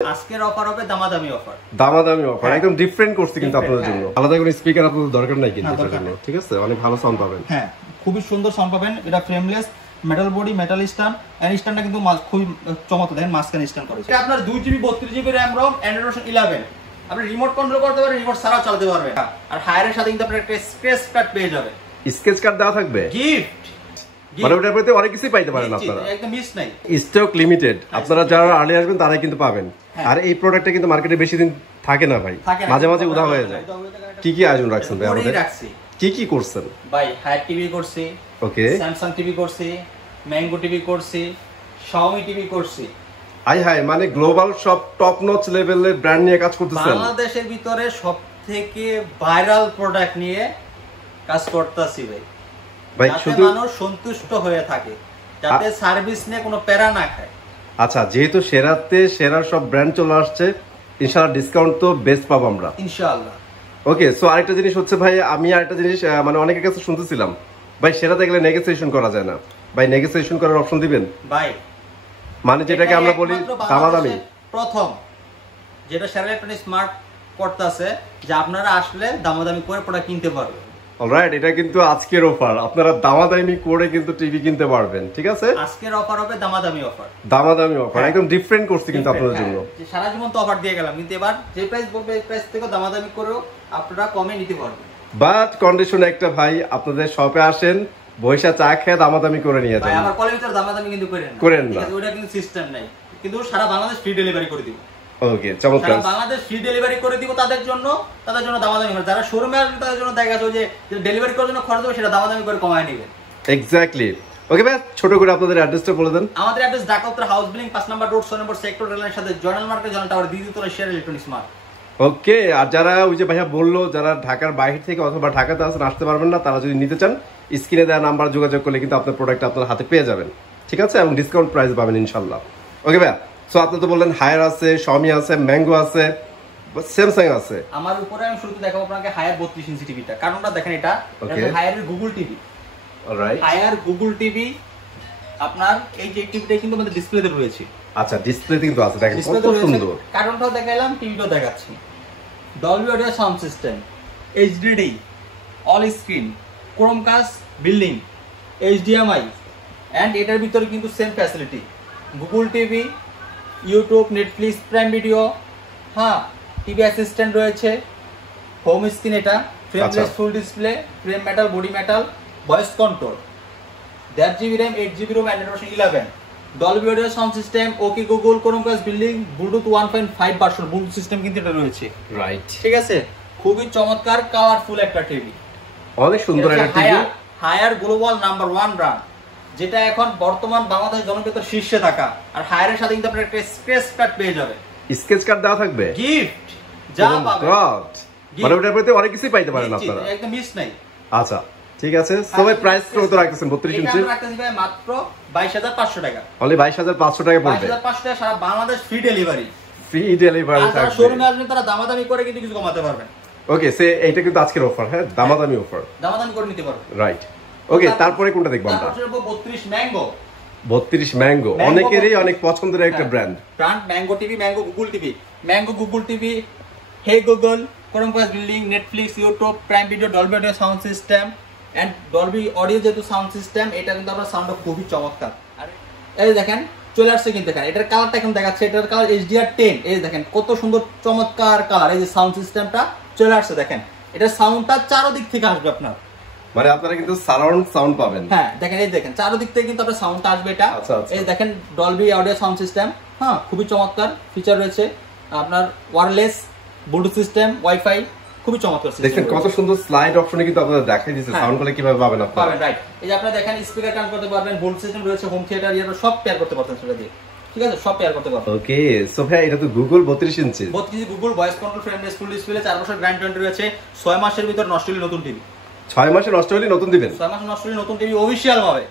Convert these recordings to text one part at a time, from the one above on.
আজকের অফার হবে দামাদামি অফার। দামাদামি অফার একদম ডিফারেন্ট করছে কিন্তু আপনাদের জন্য। আলাদা করে স্পিকার আপনাদের দরকার নাই কিন্তু এটার জন্য। ঠিক আছে, অনেক ভালো সাউন্ড পাবেন। হ্যাঁ, খুবই সুন্দর সাউন্ড পাবেন। এটা frameless, metal body, metal stand, and স্ট্যান্ডটা কিন্তু খুবই চমৎকার। দেখেন মাঝখানে স্ট্যান্ড করেছে। এটা আপনার 2GB 32GB RAM ROM, Android version 11। আপনি রিমোট কন্ট্রোল করতে পারবেন, রিমোট ছাড়াও চালাতে পারবেন। আর হায়ারের সাথে কিন্তু আপনার একটা স্ক্র্যাচ কার্ড পেয়ে যাবেন। স্কেচ কার্ড দেওয়া থাকবে, গিফট। মানে ওটার মধ্যে অনেক কিছুই পাইতে পারেন আপনারা। একদম মিস নাই। স্টক লিমিটেড, আপনারা যারা আর্লি আসবেন তারাই কিন্তু পাবেন। আর এই প্রোডাক্টটা কিন্তু মার্কেটে বেশি দিন থাকে না ভাই, মাঝে মাঝে উধাও হয়ে যায়। কি কি আয়োজন রাখছেন ভাই আমাদের? কি কি করছেন ভাই? হায়ার টিভি করছি, ওকে, স্যামসাং টিভি করছি, ম্যাঙ্গো টিভি করছি, শাওমি টিভি করছি। হাই হাই, মানে গ্লোবাল সব টপ নচ লেভেলের ব্র্যান্ড নিয়ে কাজ করতেছেন। বাংলাদেশের ভিতরে সবথেকে ভাইরাল প্রোডাক্ট নিয়ে কাজ করতেছি ভাই। ভাই শুধু মানুষ সন্তুষ্ট হয়ে থাকে, যাতে সার্ভিস নিয়ে কোনো প্যারা না খায়। আচ্ছা, যেহেতু সেরাতে সেরা সব ব্র্যান্ড চলে আসছে, ইনশাআল্লাহ ডিসকাউন্ট তো বেস্ট পাবো আমরা ইনশাআল্লাহ। ওকে, সো আরেকটা জিনিস হচ্ছে ভাই, আমি আরেকটা জিনিস মানে অনেকের কাছে শুনতেছিলাম ভাই, সেরাতে গেলে নেগোসিয়েশন করা যায় না। ভাই নেগোসিয়েশন করার অপশন দিবেন ভাই? মানে যেটাকে আমরা বলি দামাদামি। প্রথম যেটা সেরা ইলেকট্রনিক স্মার্ট করতেছে যে আপনারা আসলে দামাদামি করে প্রোডাক্ট কিনতে পারবেন। অলরাইট, এটা কিন্তু আজকের অফার, আপনারা দামাদামি করে কিন্তু টিভি কিনতে পারবেন। ঠিক আছে, আজকের অফার হবে দামাদামি অফার। দামাদামি অফার একদম ডিফারেন্ট করছে কিন্তু আপনাদের জন্য। সারা জীবন তো অফার দিয়ে গেলাম, কিন্তু এবার যে প্রাইস বলবে এই প্রাইস থেকে দামাদামি করেও আপনারা কমে নিতে পারবেন। বাট কন্ডিশন একটা ভাই, আপনাদের শপে আসেন, বৈশা চা খেয়ে দামাদামি করে নিয়ে যান। আবার কলের ভিতর দামাদামি কিন্তু করেন না, ওটা কিন্তু সিস্টেম নাই। কিন্তু সারা বাংলাদেশ ফ্রি ডেলিভারি করে দিব। ওকে, চমৎকার। সারা বাংলাদেশ ফ্রি ডেলিভারি করে দিব তাদের জন্য দামাদামি করে। যারা শোরুমে আসবে তাদের জন্য দেখা যাচ্ছে যে ডেলিভারি করার জন্য খরচ হবে, সেটা দামাদামি করে কমায় নেবেন। এক্স্যাক্টলি। ওকে ভাই, ছোট করে আপনাদের অ্যাড্রেসটা বলে দেন। আমাদের অ্যাড্রেস ঢাকা উত্তর হাউস বিল্ডিং 5 নম্বর রোড 6 নম্বর সেক্টর রেলের সাথে জয়নাল মার্কেট জয়নাল টাওয়ার দ্বিতীয় তলায় শেয়ার ইলেকট্রনিক্স মার্ট। ওকে, আর যারা ওই যে ভাইয়া বললো যারা ঢাকার বাইরে থেকে অথবা ঢাকাতে আসেন আসতে পারবেন না, তারা যদি নিতে চান স্ক্রিনে দেওয়া নাম্বার যোগাযোগ করলে কিন্তু আপনার প্রোডাক্ট আপনার হাতে পেয়ে যাবেন। ঠিক আছে, এবং ডিসকাউন্ট প্রাইস পাবেন ইনশাল্লাহ। ওকে ভাইয়া, সো আপনি তো বললেন হায়ার আছে, শাওমি আছে, ম্যাঙ্গো আছে, স্যামসাং আছে। আমার উপরে আমি শুরুতে দেখাবো আপনাকে হায়ার 32 ইঞ্চি টিভিটা। কারণটা দেখেন, এটা হায়ারের Google TV. Alright, Haier Google TV আপনার এই যে টিভিটা কিন্তু আমাদের ডিসপ্লেতে রয়েছে। আচ্ছা, ডিসপ্লেতে কিন্তু আছে, দেখেন কত সুন্দর। কারণটাও দেখাইলাম, টিভিটাও দেখাচ্ছি। Dolby audio sound system, HDD, all screen, Chromecast built in, HDMI, and এটার ভিতরে কিন্তু same facility, Google TV, YouTube, Netflix, Prime Video, হ্যাঁ, টিভি অ্যাসিস্ট্যান্ট রয়েছে, হোম স্ক্রিন, এটা frameless full display, frame metal, body metal, voice control, 1.5GB RAM, 8GB ROM, Android version 11, Dolby audio sound system, okay Google, Chromecast built in, Bluetooth 1.5 version Bluetooth system কিন্তু এটা রয়েছে। Right, ঠিক আছে, খুবই চমৎকার colourful একটা TV, অনেক সুন্দর একটা TV. Haier global number 1 brand, যেটা এখন বর্তমান বাংলাদেশ জনপ্রিয়তার শীর্ষে থাকা। আর হায়ারের সাথে কিন্তু আপনারা একটা স্ক্র্যাচ কার্ড পেয়ে যাবেন। স্কেচ কার্ড দেওয়া থাকবে, গিফট যা পাবেন, মানে ওটার মধ্যে অনেক কিছুই পাইতে পারেন আপনারা, একদম মিস নাই। আচ্ছা ঠিক আছে, সবাই প্রাইস কত রাখতেছেন? 32 ইঞ্চি এটা রাখতেছি ভাই মাত্র 22500 টাকা। অনলি 22500 টাকা পড়বে। 22500 টাকা সারা Bangladesh free delivery. Free delivery থাকবে। যারা শোরুমে আসবেন তারা দামাদামি করে কিন্তু কিছু কমাতে পারবেন। ওকে, সে এইটা কিন্তু আজকের অফার, হ্যাঁ, দামাদামি অফার, দামাদামি করে নিতে পারবেন। রাইট। ওকে, তারপরে কোনটা দেখব আমরা? তারপরে 32 ম্যাঙ্গো। 32 ম্যাঙ্গো অনেকেরই অনেক পছন্দের একটা brand. Mango TV, Mango Google TV, Mango Google TV, hey Google, Chromecast built in, Netflix, YouTube, prime video, Dolby audio sound system and Dolby audio যেহেতু সাউন্ড সিস্টেম, এটা কিন্তু আপনার সাউন্ডটা খুবই চমৎকার। আর এই দেখেন চলে আসছে কিন্তু, দেখেন এটার কালারটা এখন দেখাচ্ছে, এটার কালার HDR10। এই দেখেন কত সুন্দর চমৎকার কালার। এই যে সাউন্ড সিস্টেমটা চলে আসছে, দেখেন এটা সাউন্ডটা চারদিক থেকে আসবে আপনার, মানে আপনারা কিন্তু সারাউন্ড সাউন্ড পাবেন। হ্যাঁ দেখেন, এই দেখেন চারদিক থেকে কিন্তু আপনার সাউন্ডটা আসবে এটা। এই দেখেন ডলবি অডিও সাউন্ড সিস্টেম, হ্যাঁ, খুবই চমৎকার ফিচার রয়েছে। আপনার ওয়্যারলেস ব্লুটুথ সিস্টেম, ওয়াইফাই, খুবই চমৎকার সিস্টেম। দেখেন কত সুন্দর স্লাইড অপশনে কিন্তু আপনারা দেখাই দিয়েছে সাউন্ড গুলো কিভাবে পাবেন আপনারা। পাবেন, রাইট। এই যে আপনারা দেখেন স্পিকার কানেক্ট করতে পারবেন, ব্লুটুথ সিস্টেম রয়েছে, হোম থিয়েটার, ইয়ার সব পেয়ার করতে পারবেন সেটা দিয়ে। ঠিক আছে, সব পেয়ার করতে পারবেন। ওকে, সো ভাই এটা তো Google 32 inch. 32 inch Google, voice control, frameless full display, 4 বছর গ্যারান্টি রয়েছে, 6 মাসের ভিতর নষ্ট হলে নতুন টিভি। 6 মাসে নষ্ট হলে নতুন দিবেন? 6 মাসে নষ্ট হলে নতুন টিভি অফিশিয়াল ভাবে,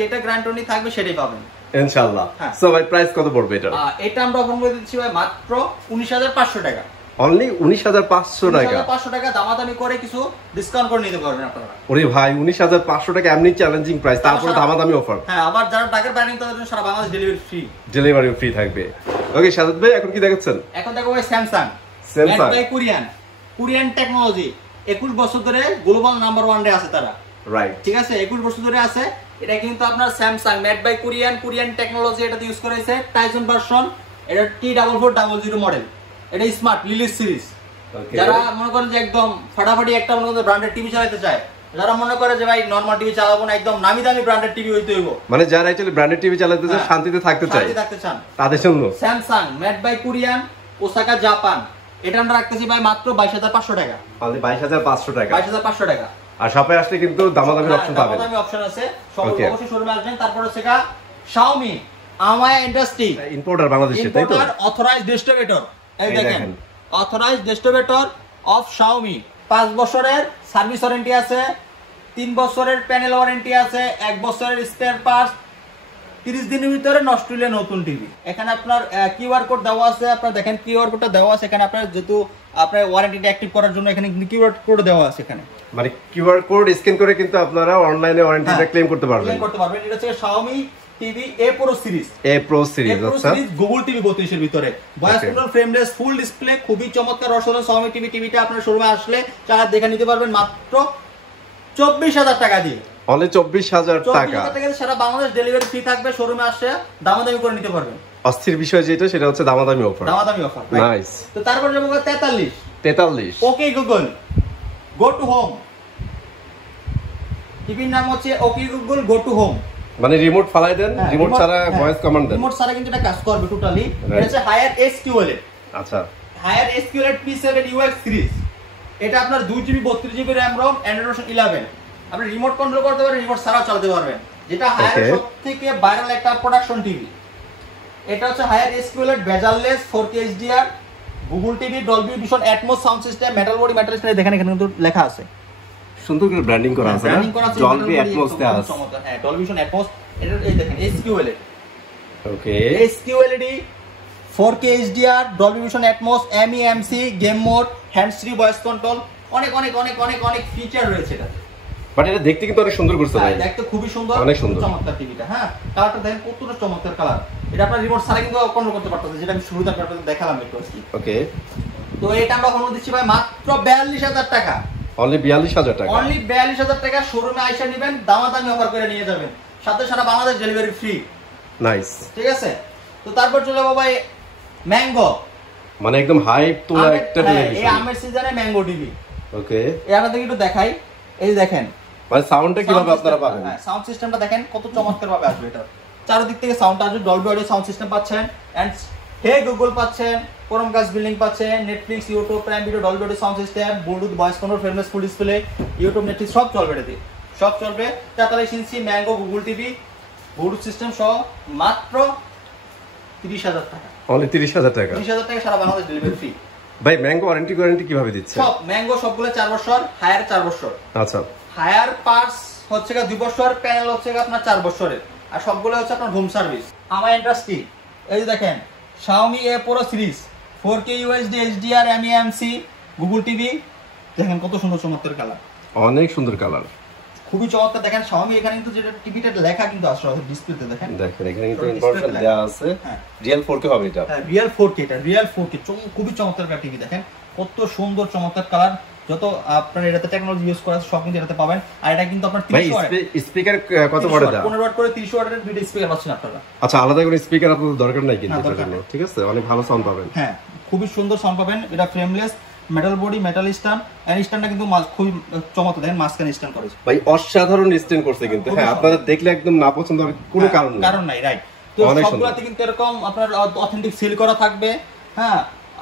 যেটা গ্যারান্টি থাকবে সেটাই পাবেন ইনশাআল্লাহ। সো ভাই প্রাইস কত পড়বে এটা? এটা আমরা অফার করে দিচ্ছি ভাই মাত্র 19500 টাকা। অনলি 19,500 টাকা। 19,500 টাকা দামাদামি করে কিছু ডিসকাউন্ট করে নিতে পারবেন আপনারা। ওরে ভাই 19,500 টাকা এমনি চ্যালেঞ্জিং প্রাইস, তারপরে দামাদামি অফার। হ্যাঁ, আবার যারা ঢাকার বাইরে তাদের জন্য সারা Bangladesh delivery free. Delivery free থাকবে। ওকে সাজাদ ভাই এখন কি দেখাচ্ছেন? এখন দেখো ভাই স্যামসাং বাই কোরিয়ান টেকনোলজি। 21 বছর ধরে গ্লোবাল নাম্বার 1 রে আছে তারা। রাইট, ঠিক আছে, 21 বছর ধরে আছে। এটা কিন্তু আপনার Samsung made by Korean technology এটাতে ইউজ করা হয়েছে। টাইজন ভার্সন, এটা T4400 মডেল। এটা স্মার্ট লিলিস সিরিজ। যারা মনে করেন যে একদম ফাটাফাটি একটা মনে করেন ব্র্যান্ডেড টিভি চালাতে চায়, যারা মনে করে যে ভাই নরমাল টিভি চালাবো না, একদম নামি দামি ব্র্যান্ডেড টিভি হইতে হইব, মানে যারা অ্যাকচুয়ালি ব্র্যান্ডেড টিভি চালাতে চায়, শান্তিতে থাকতে চায়, তাদের জন্য Samsung made by Korean, Osaka Japan. এটা আমরা রাখতেছি ভাই মাত্র 22,500 টাকা। মানে 22,500 টাকা। 22,500 টাকা। আর শপে আসলে কিন্তু দামাদামির অপশন পাবেন। দামাদামি অপশন আছে। অবশ্যই শোরুমে আসবেন। তারপর হচ্ছে Xiaomi আমায়া ইন্ডাস্ট্রি ইম্পোর্টার বাংলাদেশে, তাই তো? Authorised distributor. এই দেখেন, অথরাইজড ডিস্ট্রিবিউটর অফ Xiaomi। 5 বছরের সার্ভিস ওয়ারেন্টি আছে, 3 বছরের প্যানেল ওয়ারেন্টি আছে, 1 বছরের স্পেয়ার পার্টস, 30 দিনের ভিতরে নষ্ট হলে নতুন টিভি। এখানে আপনার কিউআর কোড দেওয়া আছে। আপনারা দেখেন কিউআর কোডটা দেওয়া আছে এখানে। আপনার যেহেতু আপনার ওয়ারেন্টিটা অ্যাক্টিভ করার জন্য এখানে কিন্তু কিউআর কোড দেওয়া আছে এখানে। মানে কিউআর কোড স্ক্যান করে কিন্তু আপনারা অনলাইনে ওয়ারেন্টিটা ক্লেম করতে পারবেন। ক্লেম করতে পারবেন। এটা হচ্ছে Xiaomi TV A Pro series. A Pro series, আচ্ছা। গুগল টিভি 32 এর ভিতরে voice control, frameless, full display, খুবই চমৎকার রসনা Xiaomi টিভিটা আপনার শোরুমে আসলে চালা দেখে নিতে পারবেন মাত্র 24,000 টাকা দিয়ে। অনলি 24,000 টাকা। 24,000 টাকা সারা বাংলাদেশ ডেলিভারি ফ্রি থাকবে। শোরুমে আসে দামাদামি করে নিতে পারবেন। অস্থির বিষয় যেটা, সেটা হচ্ছে দামাদামি অফার। দামাদামি অফার, নাইস। তো তারপর যাবো 43। Okay Google go to home. টিভির নাম হচ্ছে okay Google go to home. মানে রিমোট ফালাই দেন, রিমোট ছাড়া ভয়েস কমান্ড দেন। রিমোট ছাড়া কিন্তু এটা কাজ করবে টোটালি। এটা হচ্ছে হায়ার SQLED। আচ্ছা, Haier SQLED P7 UX series. এটা আপনার 2GB 32GB RAM ROM, Android version 11। আপনি রিমোট কন্ট্রোল করতে পারবেন, রিমোট ছাড়াও চালাতে পারবেন। যেটা হায়ার সবথেকে ভাইরাল একটা প্রোডাকশন টিভি। এটা হচ্ছে Haier SQLED bezelless 4K HDR Google TV, Dolby Vision Atmos sound system, metal body, metal screen. দেখেন এখানে কিন্তু লেখা আছে, সুন্দর করে ব্র্যান্ডিং করা আছে না? ডলবি অ্যাটমস দেয়া আছে। হ্যাঁ, ডলবি ভিশন অ্যাটমস। এটা এই দেখেন SQLED। ওকে, SQLED 4K HDR, Dolby Vision atoms, MEMC, game mode, hands free voice control, অনেক অনেক অনেক অনেক অনেক ফিচার রয়েছে এটা। বাট এটা দেখতে কিন্তু অনেক সুন্দর করছে ভাই। দেখতে খুবই সুন্দর, অনেক সুন্দর, চমৎকার টিভিটা। হ্যাঁ, কালারটা দেখেন কতটা চমৎকার কালার। এটা আপনার রিমোট ছাড়া কিন্তু কন্ট্রোল করতে পারতেছে, যেটা আমি শুরুতে আপনাদের দেখালাম একটু আজকে। ওকে, তো এটা আমরা অনুমতি দিচ্ছি ভাই মাত্র 42,000 টাকা। অনলি 42,000 টাকা। অনলি 42,000 টাকা। শোরুমে আইসা নেবেন, দামাদামি অফার করে নিয়ে যাবেন, সাথে সারা বাংলাদেশ ডেলিভারি ফ্রি। নাইস, ঠিক আছে। তো তারপর চলে যাবো ভাই ম্যাঙ্গো। মানে একদম হাইপ তোলা একটা টেলিভিশন। এই আমের সিজনে ম্যাঙ্গো টিভি। ওকে, এই আপনাদের একটু দেখাই। এই দেখেন মানে সাউন্ডটা কিভাবে আপনারা পাবেন। হ্যাঁ, সাউন্ড সিস্টেমটা দেখেন কত চমৎকার ভাবে আসবে। এটা চারদিক থেকে সাউন্ড আসবে। ডলবি অডিও সাউন্ড সিস্টেম পাচ্ছেন, এন্ড হে গুগল পাচ্ছেন, ক্রোমকাস্ট বিল্ডিং পাচ্ছেন, Netflix, YouTube, prime video, Dolby audio sound system, Bluetooth, voice control, frameless, full display, YouTube, Netflix সব চলবে এটাতে, সব চলবে। 43 inch Mango Google TV, Bluetooth system সহ মাত্র 30,000 টাকা। অনলি 30,000 টাকা। 30,000 টাকা সারা বাংলাদেশ ডেলিভারি ফ্রি। ভাই ম্যাঙ্গো ওয়ারেন্টি কিভাবে দিচ্ছে? সব ম্যাঙ্গো সবগুলো 4 বছর, হায়ার 4 বছর। আচ্ছা, হায়ার পার্টস হচ্ছে 2 বছর, প্যানেল হচ্ছে আপনার 4 বছরের, আর সবগুলো হচ্ছে আপনার হোম সার্ভিস। আমার ইন্ডাস্ট্রি। এই যে দেখেন Xiaomi A Pro series 4K UHD HDR MEMC Google TV. দেখেন কত সুন্দর চমৎকার কালার, অনেক সুন্দর কালার, খুবই চমৎকার। দেখেন Xiaomi এখানে কিন্তু যেটা টিভিটা লেখা কিন্তু আসলে ডিসপ্লেতে দেখেন এখানে কিন্তু ইনফরমেশন দেয়া আছে। রিয়েল 4K হবে এটা। হ্যাঁ, রিয়েল 4K, এটা রিয়েল 4K। খুবই চমৎকার একটা টিভি। দেখেন কত সুন্দর চমৎকার কালার। যত আপনার এটাতে টেকনোলজি ইউজ করা আছে সব কিন্তু এটাতে পাবেন। আর এটা কিন্তু আপনার 30 ওয়াট স্পিকার কত ওয়াট দেয়া? 15 ওয়াট করে 30 ওয়াটের দুটো স্পিকার পাচ্ছেন আপনারা। আচ্ছা, আলাদা করে স্পিকার আপনাদের দরকার নাই কিন্তু এটার জন্য, ঠিক আছে? অনেক ভালো সাউন্ড পাবেন। হ্যাঁ, খুবই সুন্দর সাউন্ড পাবেন। এটা frameless, metal body, metal stand, and স্ট্যান্ডটা কিন্তু খুবই চমৎকার। দেখেন মাঝখানে স্ট্যান্ড করেছে ভাই, অসাধারণ স্ট্যান্ড করছে কিন্তু। হ্যাঁ, আপনারা দেখলে একদম না পছন্দ হবে কোনো কারণ নাই, রাইট। তো সবগুলাতে কিন্তু এরকম আপনার অথেন্টিক সিল করা থাকবে। হ্যাঁ,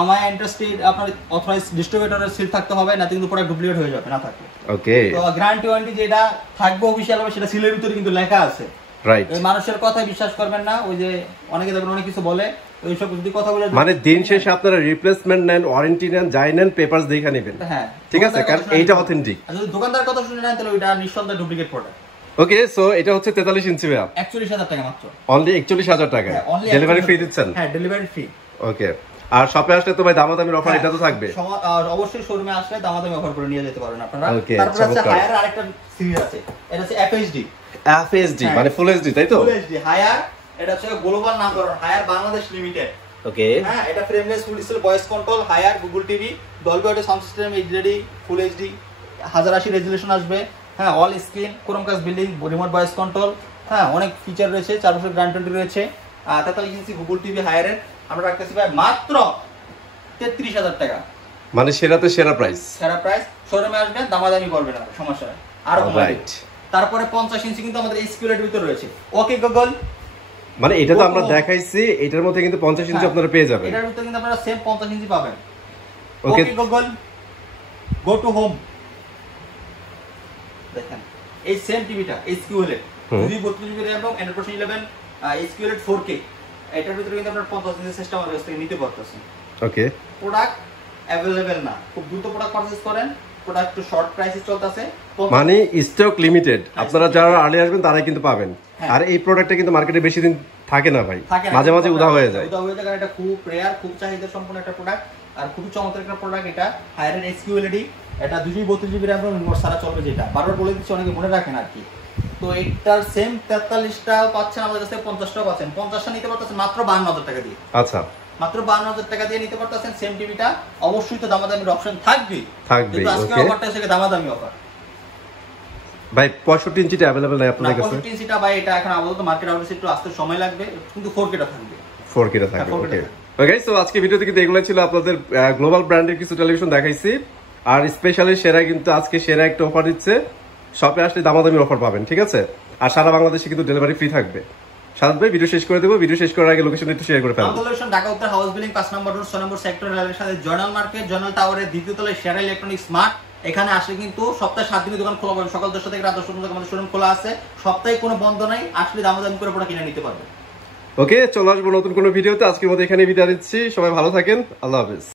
আমার ইন্ডাস্ট্রির আপনার অথরাইজড ডিস্ট্রিবিউটরের সিল থাকতে হবে, না কিন্তু প্রোডাক্ট ডুপ্লিকেট হয়ে যাবে না থাকলে। ওকে, তো গ্যারান্টি ওয়ারেন্টি যেটা থাকবে অফিশিয়াল হবে সেটা সিলের ভিতরে কিন্তু লেখা আছে। রাইট, এই মানুষের কথাই বিশ্বাস করবেন না। ওই যে অনেকে দেখবেন অনেক কিছু বলে, ওইসব যদি কথা বলে মানে দিন শেষে আপনারা রিপ্লেসমেন্ট নেন, ওয়ারেন্টি নেন, যাই নেন, পেপারস দেখে নেবেন। হ্যাঁ, ঠিক আছে, কারণ এইটা অথেন্টিক। আর যদি দোকানদার কথা শুনে নেন তাহলে ওইটা নিঃসন্দেহে ডুপ্লিকেট প্রোডাক্ট। ওকে, সো এটা হচ্ছে 43 ইঞ্চি ভাই, 41,000 টাকা মাত্র। অনলি 41,000 টাকা। ডেলিভারি ফ্রি দিচ্ছেন? হ্যাঁ, ডেলিভারি ফ্রি। ওকে, আর শপে আসলে তো ভাই দামাদামির অফার এটা তো থাকবে। অবশ্যই শোরুমে আসলে দামাদামি অফার করে নিয়ে যেতে পারেন আপনারা। Okay, তারপর আছে চমৎকার। হায়ার আরেকটা সিরিজ আছে, এটা হচ্ছে FHD হ্যাঁ। মানে ফুল এইচডি তাই তো? ফুল এইচডি হায়ার, এটা হচ্ছে গ্লোবাল নামকরণ হায়ার বাংলাদেশ লিমিটেড। ওকে, হ্যাঁ, এটা frameless full display voice control Haier Google TV Dolby audio sound system HD full HD 1080 resolution আসবে। হ্যাঁ, all screen Chromecast built in remote voice control, হ্যাঁ অনেক ফিচার রয়েছে, 4 বছর গ্যারান্টি রয়েছে। 43 ইঞ্চি গুগল টিভি হায়ারের আমরা রাখতেছি ভাই মাত্র 33,000 টাকা। মানে সেরাতে সেরা প্রাইস। সেরা প্রাইস, শোরুমে আসবেন দামাদামি করবেন না, সমস্যা নাই, আরো কমাই রাইট। তারপরে 50 ইঞ্চি কিন্তু আমাদের SQLED ভিতর রয়েছে। ওকে গুগল, মানে এটা তো আমরা দেখাইছি, এটার মধ্যে কিন্তু 50 ইঞ্চি আপনারা পেয়ে যাবেন। এটার ভিতর কিন্তু আপনারা সেম 50 ইঞ্চি পাবেন। Okay okay Google, go to home, দেখেন এই সেম টিভিটা SQLED 232 জিবি RAM এবং Android 11 SQLED 4K, এটার ভিতরে কিন্তু আপনারা 50 ইঞ্চি সিস্টেম আমাদের কাছ থেকে নিতে পারতেছেন। ওকে, প্রোডাক্ট अवेलेबल না, খুব দ্রুত প্রোডাক্ট পারচেজ করেন, প্রোডাক্ট একটু শর্ট প্রাইসে চলতেছে, মানে স্টক লিমিটেড, আপনারা যারা আর্লি আসবেন তারাই কিন্তু পাবেন। আর এই প্রোডাক্টটা কিন্তু মার্কেটে বেশি দিন থাকে না ভাই, মাঝে মাঝে উদা হয়ে যায়। উদা হয়ে যায়, কারণ এটা খুব রেয়ার, খুব চাহিদা সম্পন্ন একটা প্রোডাক্ট আর খুবই চমৎকার একটা প্রোডাক্ট। এটা হায়ারের SQLED, এটা 232 জিবি RAM এবং রিমোট সারা চলবে, যেটা বারবার বলে দিচ্ছি, অনেকে মনে রাখেন আর কি। তো এটার সেম 43টা পাচ্ছেন আমাদের কাছে, 50টাও পাচ্ছেন, 50টা নিতে পারতেছেন মাত্র 52,000 টাকা দিয়ে। আচ্ছা, মাত্র 52,000 টাকা দিয়ে নিতে পারতেছেন সেম টিভিটা। অবশ্যই তো দামাদামির অপশন থাকবে, কিন্তু আজকে অফারটা হচ্ছে দামাদামি অফার ভাই। 65 ইঞ্চিটা अवेलेबल নাই আপনাদের কাছে? 65 ইঞ্চিটা ভাই এটা এখন আপাতত মার্কেট আউটলেট একটু আসতে সময় লাগবে, কিন্তু 4K টা থাকবে। 4K টা থাকবে, ওকে। ওকে, সো আজকে ভিডিওতে কিন্তু এগুলো ছিল আপনাদের গ্লোবাল ব্র্যান্ডের কিছু টেলিভিশন দেখাইছি। আর স্পেশালি সেরা কিন্তু আজকে সেরা একটা অফার দিচ্ছে, শপে আসলে দামাদামি অফার পাবেন, ঠিক আছে? আর সারা বাংলাদেশে কিন্তু ডেলিভারি ফ্রি থাকবে। সাদ ভাই ভিডিও শেষ করে দেব, ভিডিও শেষ করার আগে লোকেশন একটু শেয়ার করে ফেলুন। আমাদের লোকেশন ঢাকা উত্তর হাউস বিল্ডিং 5 নম্বর রোড 6 নম্বর সেক্টর রেলের সাথে জয়নাল মার্কেট, জয়নাল টাওয়ারের দ্বিতীয় তলায় সেরা ইলেকট্রনিক স্মার্ট। এখানে আসলে কিন্তু সপ্তাহে 7 দিন দোকান খোলা পাবেন, সকাল 10টা থেকে রাত 10টা পর্যন্ত আমাদের শোরুম খোলা আছে, সপ্তাহে কোনো বন্ধ নাই, আসলে দামাদামি করে প্রোডাক্ট কিনে নিতে পারবেন। ওকে, চলে আসবো নতুন কোনো ভিডিওতে। আজকের মতো এখানে বিদায় নিচ্ছি, সবাই ভালো থাকেন, আল্লাহ হাফেজ।